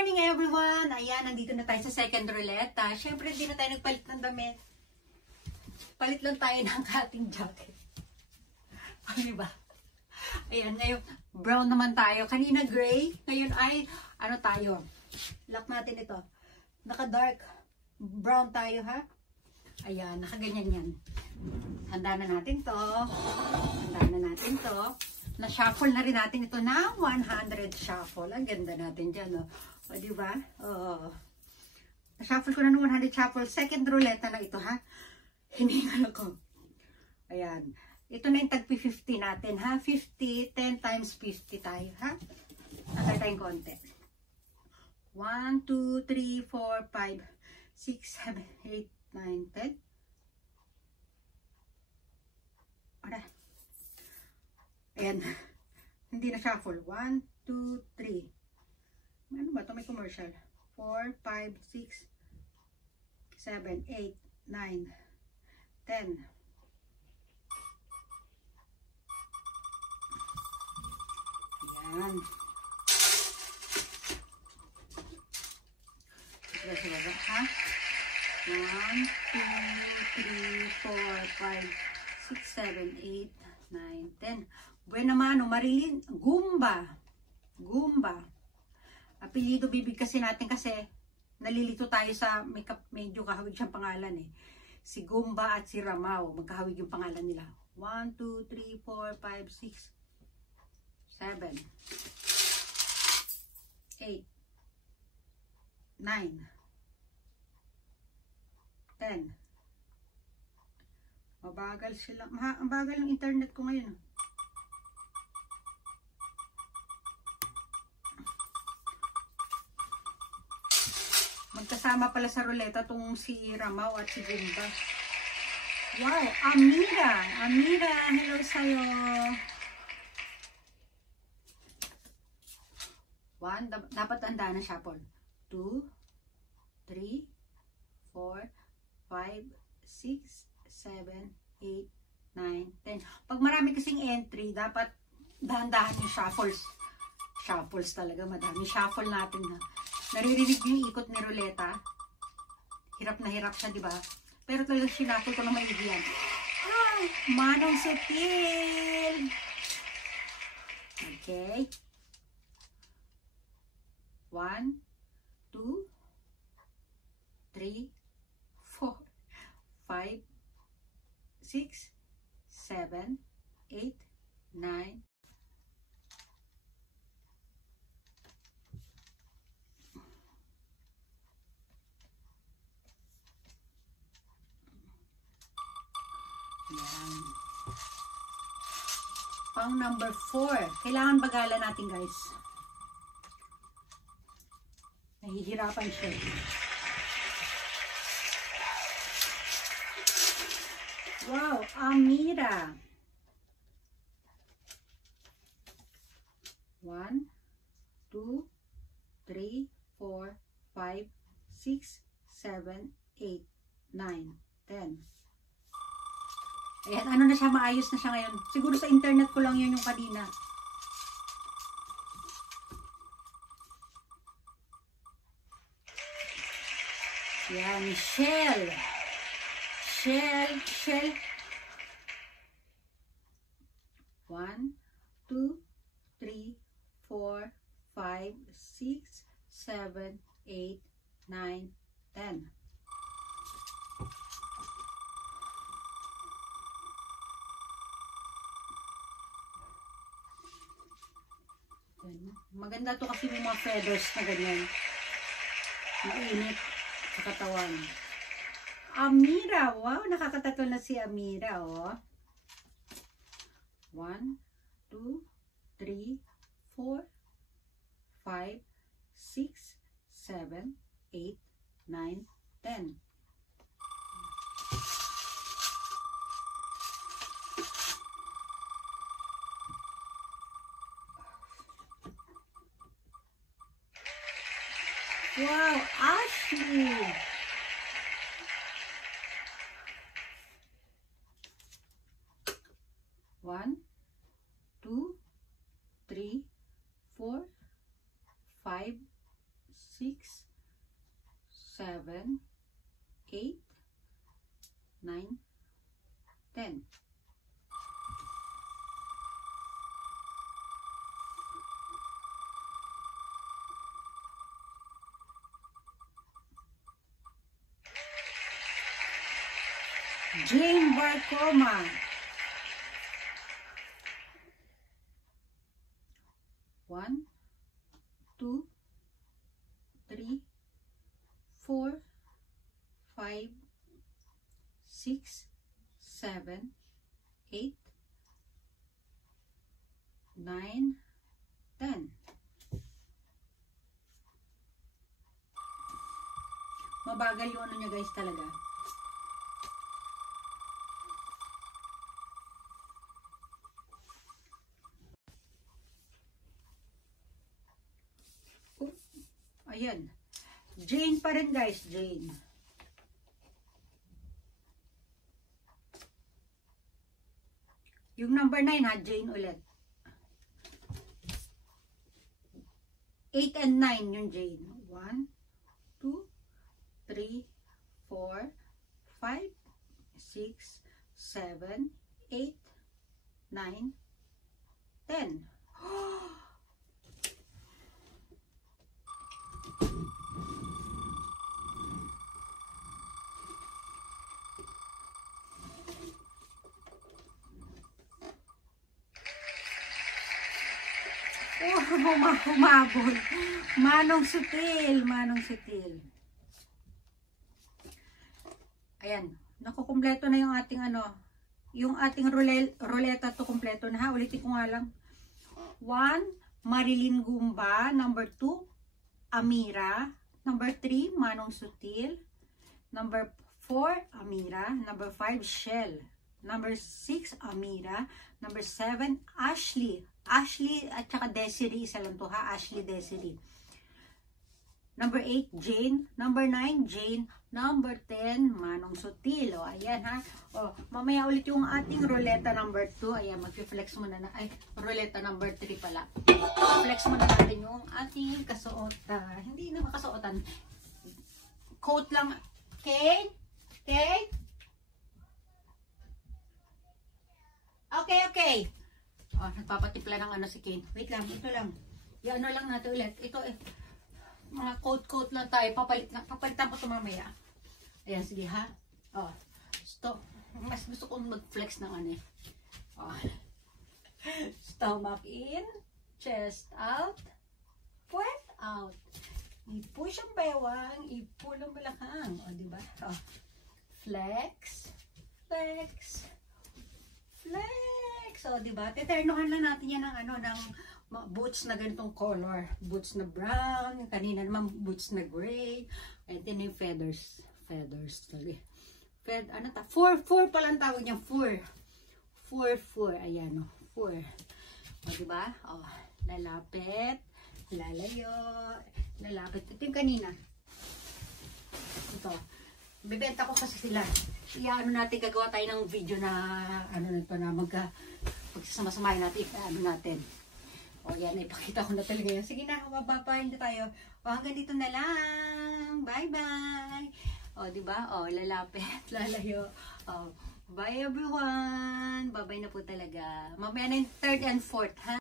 morning everyone! Ayan, nandito na tayo sa second roulette. Siyempre, hindi na tayo nagpalit ng damit. Palit lang tayo ng cutting jacket. Diba? Ayan, ngayon, brown naman tayo. Kanina gray, ngayon ay, ano tayo? Lock natin ito. Naka-dark brown tayo, ha? Ayan, nakaganyan yan. Handa na natin to. Handa na natin to. Na-shuffle na rin natin ito na 100 shuffle. Ang ganda natin dyan, no? O, diba? Na-shuffle ko na ng 100 shuffle. Second roulette na ito, ha? Hiningal ako. Ayan. Ito na yung tagpi 50 natin, ha? 50, 10 times 50 tayo, ha? Nakay tayong konti. 1, 2, 3, 4, 5, 6, 7, 8, 9, 10. Ara. Ayan. Hindi na shuffle. 1, 2, 3. Ano ba ito? May commercial. 4, 5, 6, 7, 8, 9, 10. Ayan. Ito sa baba, ha? 1, 2, 3, 4, 5, 6, 7, 8, 9, 10. Buena mano, Marilyn, Gumba. Gumba. Apelido bibig kasi natin kasi nalilito tayo sa medyo kahawig siyang pangalan eh. Si Gumba at si Ramao, magkahawig yung pangalan nila. 1, 2, 3, 4, 5, 6, 7, 8, 9, 10. Mabagal sila. Ang bagal ng internet ko ngayon. Magkasama pala sa ruleta tong si Ramao at si Gumba. Wow, Amira. Amira, hello sa'yo. 1, dapat tanda na shuffle. 2, 3, 4, 5, 6, 7, 8, 9, 10. Pag marami kasing entry, dapat dahan-dahan yung shuffles. Shuffles talaga, madami. Shuffle natin na. Naririnig yung ikot ni Ruleta. Hirap na hirap siya, di ba? Pero talagang shuffle ko na maigi yan. Ay, manong sutil! Okay. 1, 2, 3, 4, 5, 6, 7, 8, 9. Yan. Pang number 4. Kailangan bagalan natin, guys. Nahihirapan siya. Wow, Amira. 1, 2, 3, 4, 5, 6, 7, 8, 9, 10. Ayan, ano na siya, maayos na siya ngayon. Siguro sa internet ko lang yun yung kanina. Yan, Shell. Shell. 1, 2, 3, 4, 5, 6, 7, 8, 9, 10. Maganda to kasi may mga feathers na ganyan. Mainit sa katawan. Amira, wow, nakakatatlo na si Amira, oh. 1, 2, 3, 4, 5, 6, 7, 8, 9, 10. Wow, Ashley! 1, 2, 3, 4, 5, 6, 7, 8, 9, 10. Jane Barcoma. 1, 2, 3, 4, 5, 6, 7, 8, 9, 10. Mabagal yung ano niya guys talaga. Ayan. Jane pa rin guys, Jane. Yung number 9 ha, Jane ulit. 8 and 9 yung Jane. 1, 2, 3, 4, 5, 6, 7, 8, 9, 10. Humabol. Manong Sutil. Manong Sutil. Ayan. Nakukumpleto na yung ating ano. Yung ating ruleta to kumpleto na ha. Ulitin ko nga lang. 1, Marilyn Gumba. Number 2, Amira. Number 3, Manong Sutil. Number 4, Amira. Number 5, Shell. Number 6, Amira. Number 7, Ashley. Ashley at saka Desiree. Isa lang to ha. Ashley, Desiree. Number 8, Jane. Number 9, Jane. Number 10, Manong Sutil. O, ayan ha. O, mamaya ulit yung ating ruleta number 2. Ayan, mag-flex muna na. Ay, ruleta number 3 pala. Flex muna natin yung ating kasuotan. Hindi naman kasuotan. Coat lang. Okay? Okay? Okay, okay. Oh, nagpapatipla ng ano si Kane. Wait lang, ito lang. Yan ano lang natin ulit. Ito eh. Mga coat lang tayo. Papalitan ko ito mamaya. Ayan, sige ha. Oh, stop. Mas gusto kong mag-flex ng ano eh. Oh. Stomach in. Chest out. Puwet out. I-push ang bewang. I-pull ang balakang. O, diba? Oh. Flex. Flex. Flex. So, diba? Teternohan lang natin yan ng ano, ng boots na ganitong color. Boots na brown. Kanina naman boots na gray. And then yung feathers. Feathers. Sorry. Ano ta? 4 palang tawag niya. 4. Ayan o. 4. O, diba? O, lalapit. Lalayo. Lalapit. Ito yung kanina. Ito. Bibenta ko kasi sila. Ano natin, gagawa tayo ng video na ano na ito na pagsasama-samahin natin, ano natin. O yan, ipakita ko na talaga yan. Sige na, mababahin na tayo. O hanggang dito na lang. Bye-bye. O diba? O lalapit, lalayo. O bye everyone. Bye-bye na po talaga. Mamaya na yung 3rd and 4th ha.